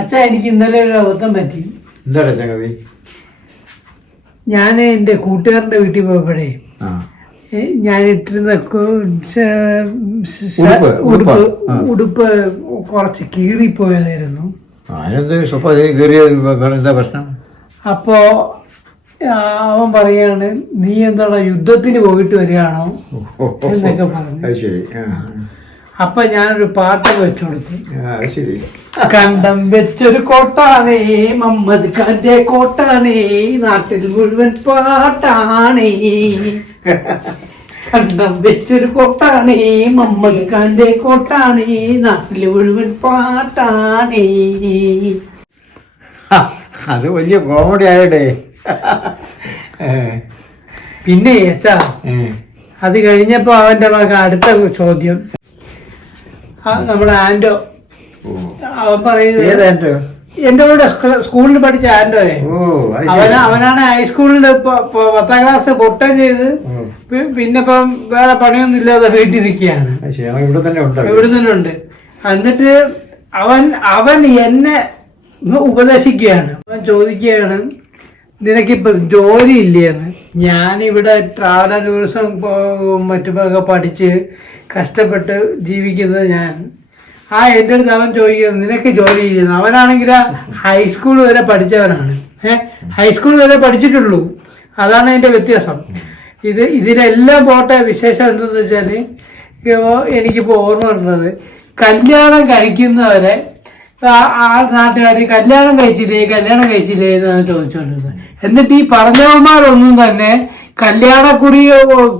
അച്ഛാ, എനിക്ക് ഇന്നലെ ഒരു അബദ്ധം പറ്റി. എന്താണ് ചങ്ങതി? ഞാൻ എൻ്റെ കൂട്ടുകാരൻ്റെ വീട്ടിൽ പോയപ്പോഴേ ഞാൻ ഇട്ടിരുന്ന ഉടുപ്പ് കുറച്ച് കീറിപ്പോയതായിരുന്നു. എന്താ പ്രശ്നം? അപ്പോ അവൻ പറയാണ്, നീ എന്താണ് യുദ്ധത്തിന് പോയിട്ട് വരികയാണോ എന്നൊക്കെ പറഞ്ഞു. അപ്പൊ ഞാനൊരു പാട്ടൊക്കെ വെച്ചു കൊടുത്തു. കണ്ടം വെച്ചൊരു കോട്ടാണേ മമ്മദ് ഖാന്റെ കോട്ടാണേ, നാട്ടിൽ മുഴുവൻ പാട്ടാണേ. കണ്ടം വെച്ചൊരു കോട്ടാണേ മമ്മദ് ഖാന്റെ കോട്ടാണേ, നാട്ടിൽ മുഴുവൻ പാട്ടാണേ. അത് വലിയ കോമഡി ആയടേ. പിന്നെ അച്ഛാ, അത് കഴിഞ്ഞപ്പോ അവന്റെ മകൻ അടുത്ത ചോദ്യം, നമ്മുടെ ആൻഡോ, അവൻ പറയുന്നത് എന്റെ കൂടെ സ്കൂളിൽ പഠിച്ച ആൻഡോയെ, അവനാണ് ഹൈസ്കൂളിൽ 10ാം ക്ലാസ് പൊട്ടം ചെയ്ത് പിന്നെ ഇപ്പം വേറെ പണിയൊന്നും ഇല്ലാതെ വീട്ടിൽ നിൽക്കുകയാണ്. ഇവിടെ തന്നെ ഉണ്ട്. എന്നിട്ട് അവൻ എന്നെ ഉപദേശിക്കുകയാണ്. അവൻ ചോദിക്കുകയാണ്, നിനക്കിപ്പോ ജോലി ഇല്ലേന്ന്. ഞാനിവിടെ ട്രാവൽ ആൻഡ് ടൂറിസം മറ്റുമൊക്കെ പഠിച്ച് കഷ്ടപ്പെട്ട് ജീവിക്കുന്നത് ഞാൻ. എൻ്റെ അടുത്ത് അവൻ ചോദിക്കുന്നത്, നിനക്ക് ജോലി ചെയ്യുന്നു. അവനാണെങ്കിൽ ഹൈസ്കൂൾ വരെ പഠിച്ചവനാണ്. ഹൈസ്കൂൾ വരെ പഠിച്ചിട്ടുള്ളൂ. അതാണ് അതിന്റെ വ്യത്യാസം. ഇതിലെല്ലാം പോട്ടെ. വിശേഷം എന്തെന്ന് വെച്ചാല്, എനിക്കിപ്പോ ഓർമ്മ വരുന്നത്, കല്യാണം കഴിക്കുന്നവരെ ആ നാട്ടുകാർ കല്യാണം കഴിച്ചില്ലേ എന്നാണ് ചോദിച്ചുകൊണ്ടിരുന്നത്. എന്നിട്ട് ഈ പറഞ്ഞവന്മാരൊന്നും തന്നെ കല്യാണക്കുറി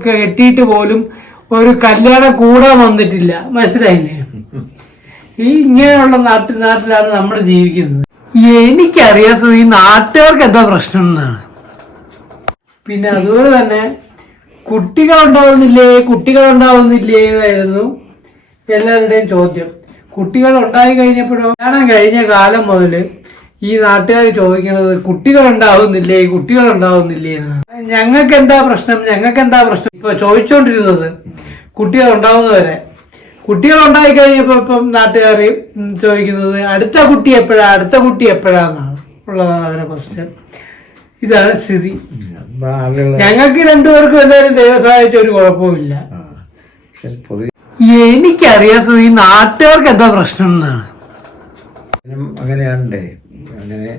കെട്ടിയിട്ട് പോലും ഒരു കല്യാണം കൂടാൻ വന്നിട്ടില്ല. മനസ്സിലായില്ലേ? ഇങ്ങനെയുള്ള നാട്ടിലാണ് നമ്മൾ ജീവിക്കുന്നത്. എനിക്കറിയാത്തത് ഈ നാട്ടുകാർക്ക് എന്താ പ്രശ്നം എന്നാണ്. പിന്നെ അതുപോലെ തന്നെ കുട്ടികളുണ്ടാവുന്നില്ലേ എന്നായിരുന്നു എല്ലാവരുടെയും ചോദ്യം. കുട്ടികൾ ഉണ്ടായി കഴിഞ്ഞപ്പോഴോ, കല്യാണം കഴിഞ്ഞ കാലം മുതൽ ഈ നാട്ടുകാർ ചോദിക്കുന്നത് കുട്ടികളുണ്ടാവുന്നില്ലേ എന്നാണ്. ഞങ്ങൾക്ക് എന്താ പ്രശ്നം ഇപ്പൊ ചോദിച്ചോണ്ടിരുന്നത് കുട്ടികൾ ഉണ്ടാവുന്നവരെ. കുട്ടികൾ ഉണ്ടായി കഴിഞ്ഞപ്പോ ഇപ്പം നാട്ടുകാർ ചോദിക്കുന്നത് അടുത്ത കുട്ടി എപ്പോഴാന്നാണ് ഉള്ളതാണ് അവരുടെ ക്വസ്റ്റ്യൻ. ഇതാണ് സ്ഥിതി. ഞങ്ങൾക്ക് രണ്ടുപേർക്കും എന്തായാലും ദൈവം സഹായിച്ച ഒരു കുഴപ്പമില്ല. എനിക്കറിയാത്തത് ഈ നാട്ടുകാർക്ക് എന്താ പ്രശ്നം എന്നാണ്. അങ്ങനെയാണല്ലേ, അങ്ങനെ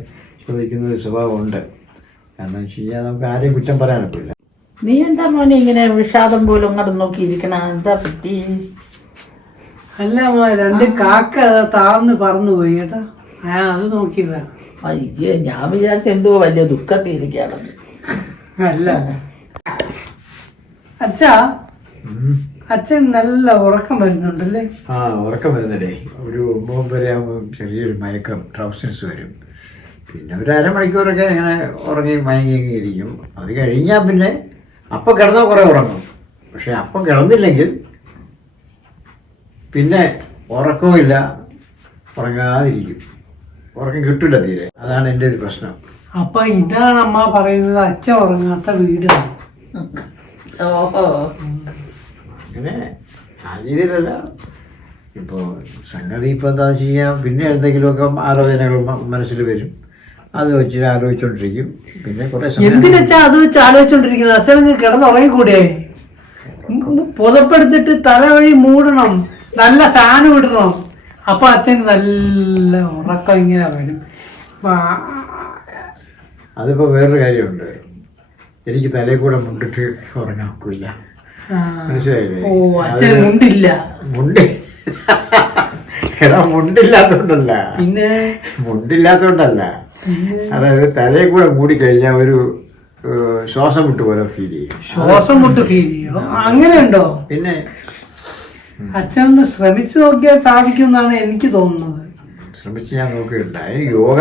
ചോദിക്കുന്ന ഒരു സ്വഭാവമുണ്ട്. കാരണം വെച്ച് കഴിഞ്ഞാൽ നമുക്ക് ആരെയും കുറ്റം പറയാനൊക്കില്ല. നീ എന്താ മോനെ ഇങ്ങനെ വിഷാദം പോലും അങ്ങോട്ട് നോക്കിയിരിക്കണ? എന്താ പറ്റി? അല്ല, രണ്ട് കാക്ക താഴ്ന്ന് പറന്നു പോയി കേട്ടാ. അത് നോക്കിയതാ. അയ്യേ, ഞാൻ വിചാരിച്ച എന്തോ വലിയ ദുഃഖത്തിരിക്കുകയാണെന്ന്. അല്ല അച്ഛൻ നല്ല ഉറക്കം വരുന്നുണ്ടല്ലേ? ഉറക്കം വരുന്നടേ. ഒരു 9 വരെ ആകുമ്പോൾ ചെറിയൊരു മയക്കം, ട്രൗസൻസ് വരും. പിന്നെ ഒരു അരമണിക്കൂറൊക്കെ ഇങ്ങനെ ഉറങ്ങി മയങ്ങിയിരിക്കും. അത് കഴിഞ്ഞാൽ പിന്നെ അപ്പം കിടന്നാൽ കുറേ ഉറങ്ങും. പക്ഷെ അപ്പം കിടന്നില്ലെങ്കിൽ പിന്നെ ഉറക്കവുമില്ല, ഉറങ്ങാതിരിക്കും. ഉറക്കം കിട്ടില്ല തീരെ. അതാണ് എൻ്റെ ഒരു പ്രശ്നം. അപ്പൊ ഇതാണ് അമ്മ പറയുന്നത് അച്ഛൻ ഉറങ്ങാത്ത വീടാണ്. ഓഹോ, അങ്ങനെ ആ രീതിയിലല്ല. ഇപ്പോൾ സംഗതി ഇപ്പോൾ എന്താ ചെയ്യാം, പിന്നെ എന്തെങ്കിലുമൊക്കെ ആലോചനകൾ മനസ്സിൽ വരും. അത് വെച്ച് ആലോചിച്ചോണ്ടിരിക്കും. പിന്നെ കുറെ എന്തിനാ അത് വെച്ച് ആലോചിച്ചോണ്ടിരിക്കുന്നത്? അച്ഛനങ്ങ് കിടന്നുറങ്ങിക്കൂടെ? പുതപ്പെടുത്തിട്ട് തല വഴി മൂടണം, നല്ല ഫാൻ വിടണം. അപ്പൊ അച്ഛന് നല്ല ഉറക്കം ഇങ്ങനെ വരും. അതിപ്പോ വേറൊരു കാര്യമുണ്ട്. എനിക്ക് തലയിൽ കൂടെ മുണ്ടിട്ട് ഉറങ്ങാൻ ഒക്കില്ല. മനസ്സിലായില്ലേ? അച്ഛന് മുണ്ടില്ല. മുണ്ടില്ലാത്തോണ്ടല്ല, പിന്നെ മുണ്ടില്ലാത്തോണ്ടല്ല. അതായത് തലയിൽ കൂടെ മൂടിക്കഴിഞ്ഞാൽ ഒരു ശ്വാസം മുട്ട് പോലെ ഫീൽ ചെയ്യും. ശ്വാസം മുട്ട് ഫീൽ ചെയ്യോ? അങ്ങനെയുണ്ടോ? പിന്നെ അച്ഛനൊന്ന് ശ്രമിച്ചു നോക്കിയാൽ സാധിക്കും എന്നാണ് എനിക്ക് തോന്നുന്നത്. ശ്രമിച്ച് ഞാൻ നോക്കിയിട്ടുണ്ടായി. യോഗ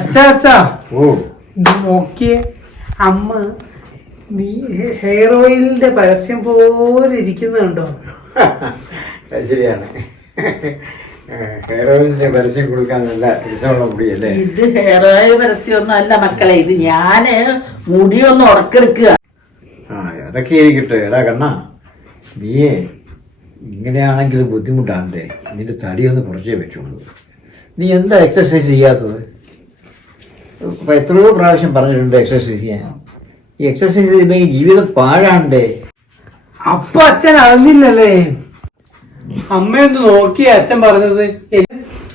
അച്ഛാ നോക്കിയേ, അമ്മ നീ ഹെയർ ഓയിലിന്റെ പരസ്യം പോലെ ഇരിക്കുന്നുണ്ടോ? ശരിയാണ്. ഹെയർ ഓയിലിന്റെ പരസ്യം കൊടുക്കാൻ നല്ല രസമുള്ള മുടിയല്ലേ? ഇത് ഹെയർ ഓയിൽ പരസ്യമൊന്നും അല്ല മക്കളെ, ഇത് ഞാന് മുടിയൊന്ന് ഉറക്കെടുക്കുക. അതൊക്കെ ഇരിക്കട്ടെ. എടാ കണ്ണാ, നീയേ ഇങ്ങനെയാണെങ്കിൽ ബുദ്ധിമുട്ടാണ്ടേ. നിന്റെ തടിയൊന്ന് കുറച്ചേ പറ്റുള്ളൂ. നീ എന്താ എക്സസൈസ് ചെയ്യാത്തത്? ഇപ്പം എത്രയോ പ്രാവശ്യം പറഞ്ഞിട്ടുണ്ട് എക്സസൈസ് ചെയ്യാൻ. ഈ എക്സസൈസ് ചെയ്തെങ്കിൽ ജീവിതം പാഴാണ്ടേ. അപ്പൊ അച്ഛൻ അറിഞ്ഞില്ലല്ലേ? അമ്മയൊന്ന് നോക്കി അച്ഛൻ പറഞ്ഞത്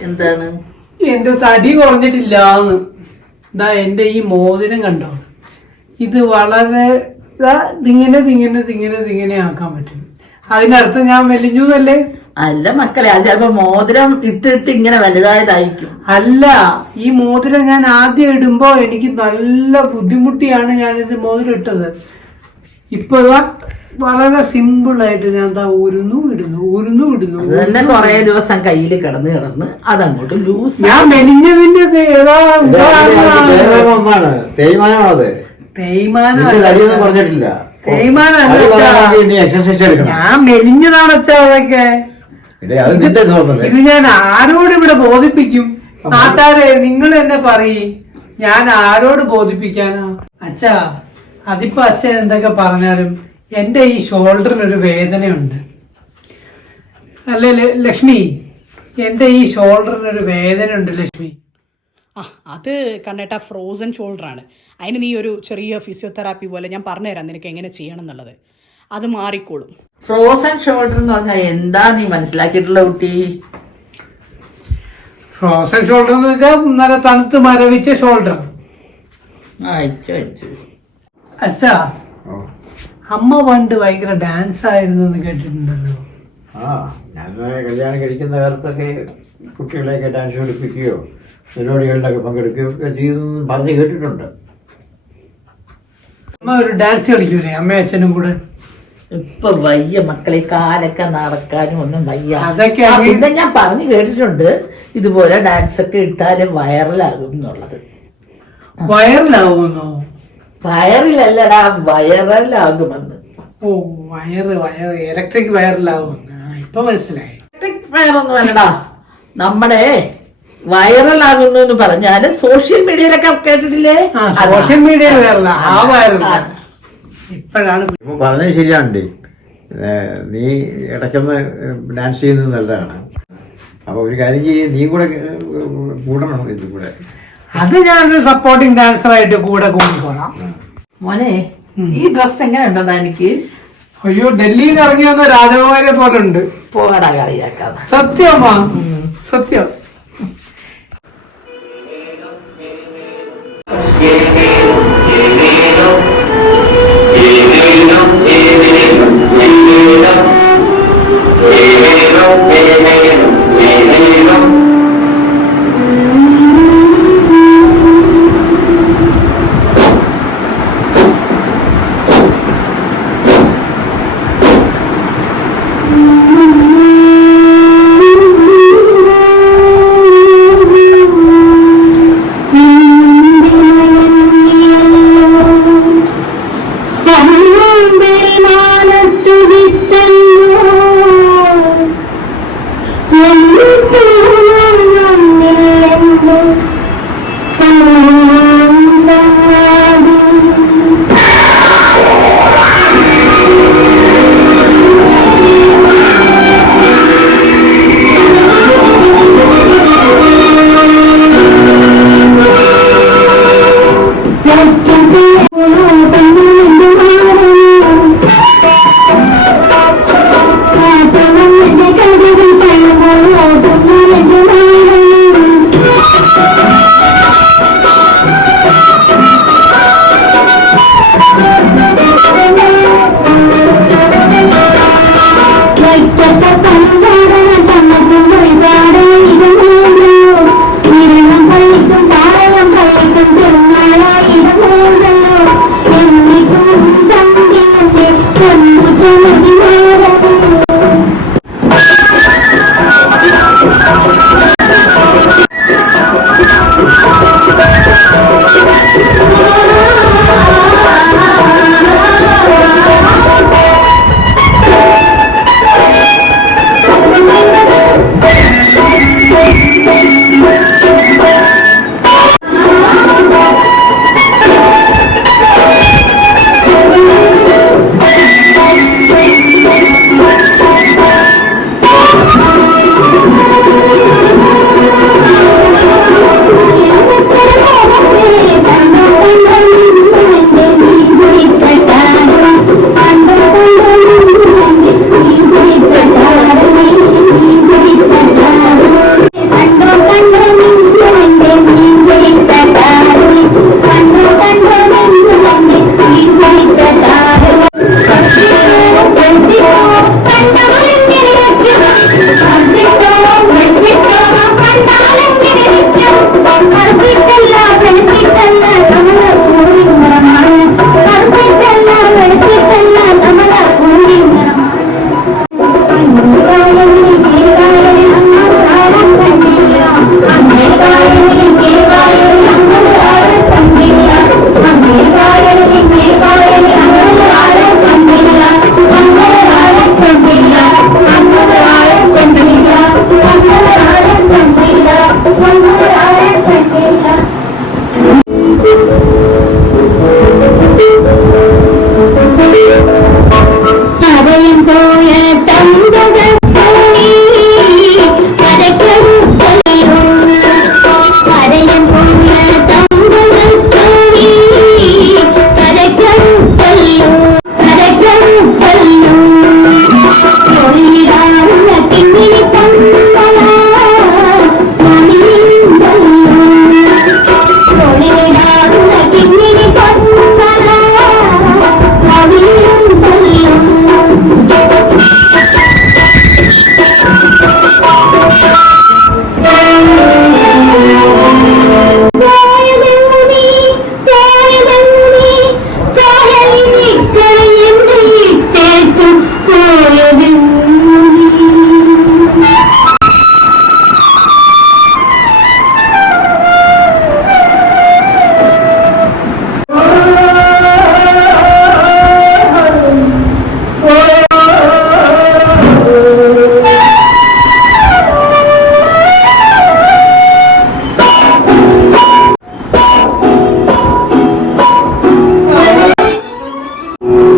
എന്താണ്? എന്റെ തടി കുറഞ്ഞിട്ടില്ലാന്ന്. ഇതാ എന്റെ ഈ മോതിരം കണ്ടോ, ഇത് വളരെ ഇതിങ്ങനെ ആക്കാൻ പറ്റും. അതിനർത്ഥം ഞാൻ മെലിഞ്ഞു എന്നല്ലേ? അല്ല മക്കളെ, അത് ചിലപ്പോ മോതിരം ഇട്ടിട്ട് ഇങ്ങനെ വലുതായതായിരിക്കും. അല്ല, ഈ മോതിരം ഞാൻ ആദ്യം ഇടുമ്പോ എനിക്ക് നല്ല ബുദ്ധിമുട്ടിയാണ് ഞാൻ ഇത് മോതിരം ഇട്ടത്. ഇപ്പൊ വളരെ സിമ്പിൾ ആയിട്ട് ഞാൻ ഊരുന്നു ഇടുന്നു. അത് തന്നെ കൊറേ ദിവസം കയ്യിൽ കിടന്ന് അതങ്ങോട്ട് ലൂസ്. ഞാൻ മെലിഞ്ഞതിന്റെ ഞാൻ മെലിഞ്ഞതാണ് വെച്ചാ അതൊക്കെ. ഇത് ഞാൻ ആരോട് ഇവിടെ ബോധിപ്പിക്കും? നാട്ടാരെ നിങ്ങൾ എന്നെ പറയും, ഞാൻ ആരോട് ബോധിപ്പിക്കാനാ? അച്ഛാ, അതിപ്പോ അച്ഛൻ എന്തൊക്കെ പറഞ്ഞാലും എന്റെ ഈ ഷോൾഡറിനൊരു വേദനയുണ്ട്. അല്ലേ ലക്ഷ്മി? എന്റെ ഈ ഷോൾഡറിനൊരു വേദനയുണ്ട് ലക്ഷ്മി. അത് കണ്ണേട്ടാ ഫ്രോസൺ ഷോൾഡറാണ്. അതിന് നീ ഒരു ചെറിയ ഫിസിയോതെറാപ്പി പോലെ ഞാൻ പറഞ്ഞുതരാം നിനക്ക് എങ്ങനെ ചെയ്യണം എന്നുള്ളത്. അത് മാറിക്കോളും. ഫ്രോസൺ ഷോൾഡർ എന്ന് പറഞ്ഞാൽ എന്താ നീ മനസ്സിലാക്കിയിട്ടുള്ള കുട്ടി? ഫ്രോസൺ ഷോൾഡർ എന്ന് വെച്ചാൽ നല്ല തണുത്ത് മരവിച്ച ഷോൾഡർ. അച്ഛാ, അമ്മ പണ്ട് ഭയങ്കര ഡാൻസ് ആയിരുന്നു എന്ന് കേട്ടിട്ടുണ്ടല്ലോ. ഞാൻ കല്യാണം കഴിക്കുന്ന കാലത്തൊക്കെ കുട്ടികളെയൊക്കെ ഡാൻസ് പഠിപ്പിക്കുകയോ പരിപാടികളിലൊക്കെ പങ്കെടുക്കുകയോ ഒക്കെ ചെയ്തെന്ന് പറഞ്ഞ് കേട്ടിട്ടുണ്ട്. അമ്മ ഒരു ഡാൻസ് കളിക്കൂലേ അമ്മയും അച്ഛനും കൂടെ? ഇപ്പൊ വയ്യ മക്കളെ, കാലൊക്കെ നടക്കാനും ഒന്നും വയ്യ. അതൊക്കെ പിന്നെ ഞാൻ പറഞ്ഞു കേട്ടിട്ടുണ്ട് ഇതുപോലെ ഡാൻസ് ഒക്കെ ഇട്ടാല് വൈറലാകും എന്നുള്ളത്. വൈറലാകുമെന്നോ? വയറിലല്ലടാ, വൈറലാകുമെന്ന്. ഓ, വയറ് ഇലക്ട്രിക് വയറിലാകും. ഇപ്പൊ മനസ്സിലായി. ഇലക്ട്രിക് വയറൊന്നും അല്ലടാ, നമ്മുടെ വൈറലാകുന്നു എന്ന് പറഞ്ഞാല് സോഷ്യൽ മീഡിയയിലൊക്കെ കേട്ടിട്ടില്ലേ? സോഷ്യൽ മീഡിയ വയറല, ആ വയറല ഇപ്പോഴാണ് പറഞ്ഞത് ശരിയാണ്ടേ. നീ ഇടയ്ക്കൊന്ന് ഡാൻസ് ചെയ്യുന്നത് നല്ലതാണ്. അപ്പൊ ഒരു കാര്യം ചെയ്യും, നീ കൂടെ കൂടണം ഇതിൽ കൂടെ. അത് ഞാനൊരു സപ്പോർട്ടിങ് ഡാൻസറായിട്ട് കൂടെ കൂടിക്കോളാം. മോനെ, ഈ ഡ്രസ് എങ്ങനെ ഉണ്ടെന്നാ എനിക്ക്? അയ്യോ, ഡൽഹിയിൽ നിന്ന് ഇറങ്ങി വന്ന രാജകുമാരിയെ പോലെ ഉണ്ട്. പോടാ കളിയാക്കാതെ. സത്യമാ, സത്യം.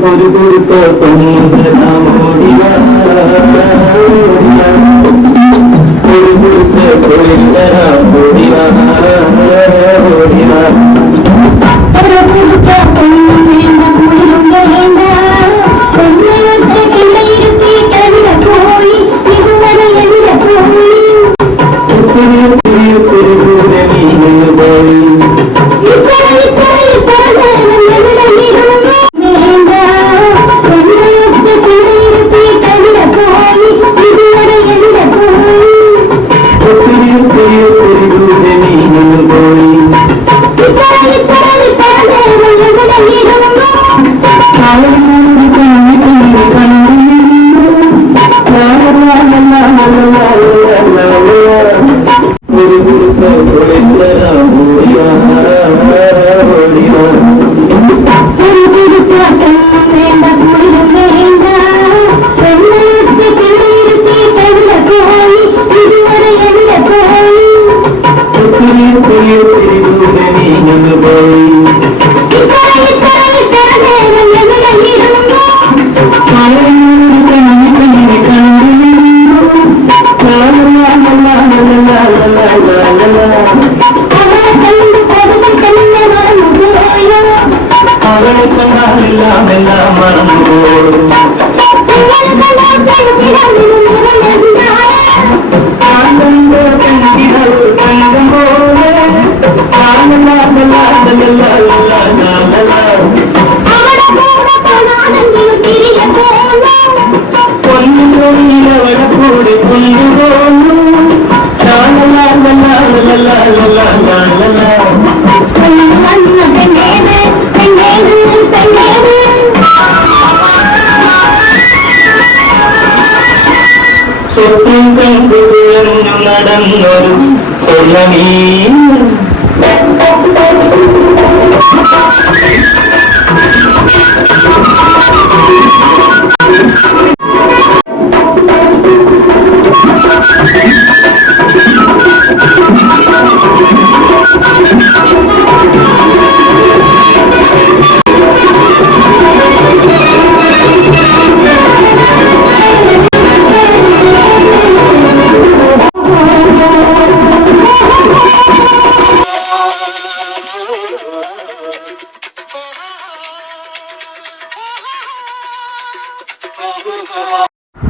ഒരു കുറുത്ത പൊന്നോടിവാ ഒരു കുറുത്ത തൊഴിലരാ ഓടിവാ ഓടിവാ നടന്നൊരു സ്വർണ്ണമീ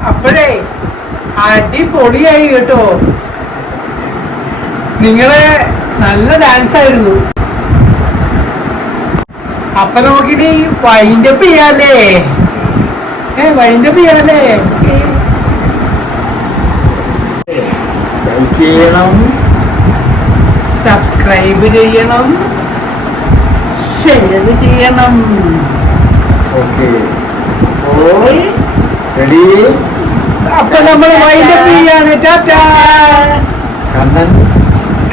അപ്പോഴേ അടിപൊളിയായി കേട്ടോ. നിങ്ങളെ നല്ല ഡാൻസ് ആയിരുന്നു. അപ്പൊ നമുക്കിനി വൈൻഡപ്പ് ചെയ്യാല്ലേ? വൈൻഡപ്പ് ചെയ്യാല്ലേ? ലൈക്ക് ചെയ്യണം, സബ്സ്ക്രൈബ് ചെയ്യണം, ഷെയർ ചെയ്യണം. Okay ready. അപ്പൊ നമ്മൾ വൈൻഡപ്പ് ചെയ്യാണ്. Tata.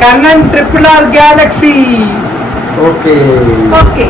Kannan triple R galaxy. Okay okay.